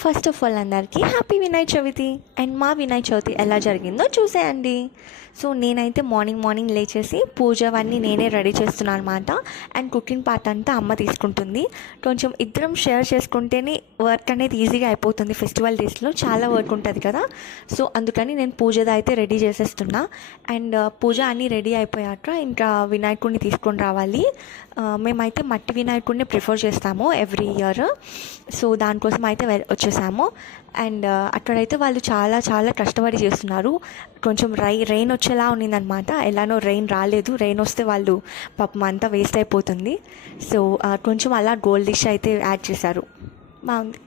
First of all అందరికీ happy Vinayaka Chavithi. And మా వినాయక చవితి ఎలా జరిగిందో చూసేయండి. సో నేనైతే మార్నింగ్ లేచేసి పూజ అవన్నీ నేనే రెడీ చేస్తున్నాను అనమాట. అండ్ కుకింగ్ పార్ట్ అంతా అమ్మ తీసుకుంటుంది. కొంచెం ఇద్దరం షేర్ చేసుకుంటేనే వర్క్ అనేది ఈజీగా అయిపోతుంది. ఫెస్టివల్ డేస్లో చాలా వర్క్ ఉంటుంది కదా, సో అందుకని నేను పూజది అయితే రెడీ చేసేస్తున్నా. అండ్ పూజ అన్నీ రెడీ అయిపోయాక ఇంకా వినాయకుడిని తీసుకొని రావాలి. మేమైతే మట్టి వినాయకుడిని ప్రిఫర్ చేస్తాము ఎవ్రీ ఇయర్. సో దానికోసం అయితే వచ్చేసాము. అండ్ అక్కడైతే వాళ్ళు చాలా చాలా కష్టపడి చేస్తున్నారు. కొంచెం రెయిన్ వచ్చేలా ఉన్నిందనమాట. ఎలానో రెయిన్ రాలేదు. రెయిన్ వస్తే వాళ్ళు పాపం అంతా వేస్ట్ అయిపోతుంది. సో కొంచెం అలా గోల్డిష్ అయితే యాడ్ చేశారు. బాగుంది.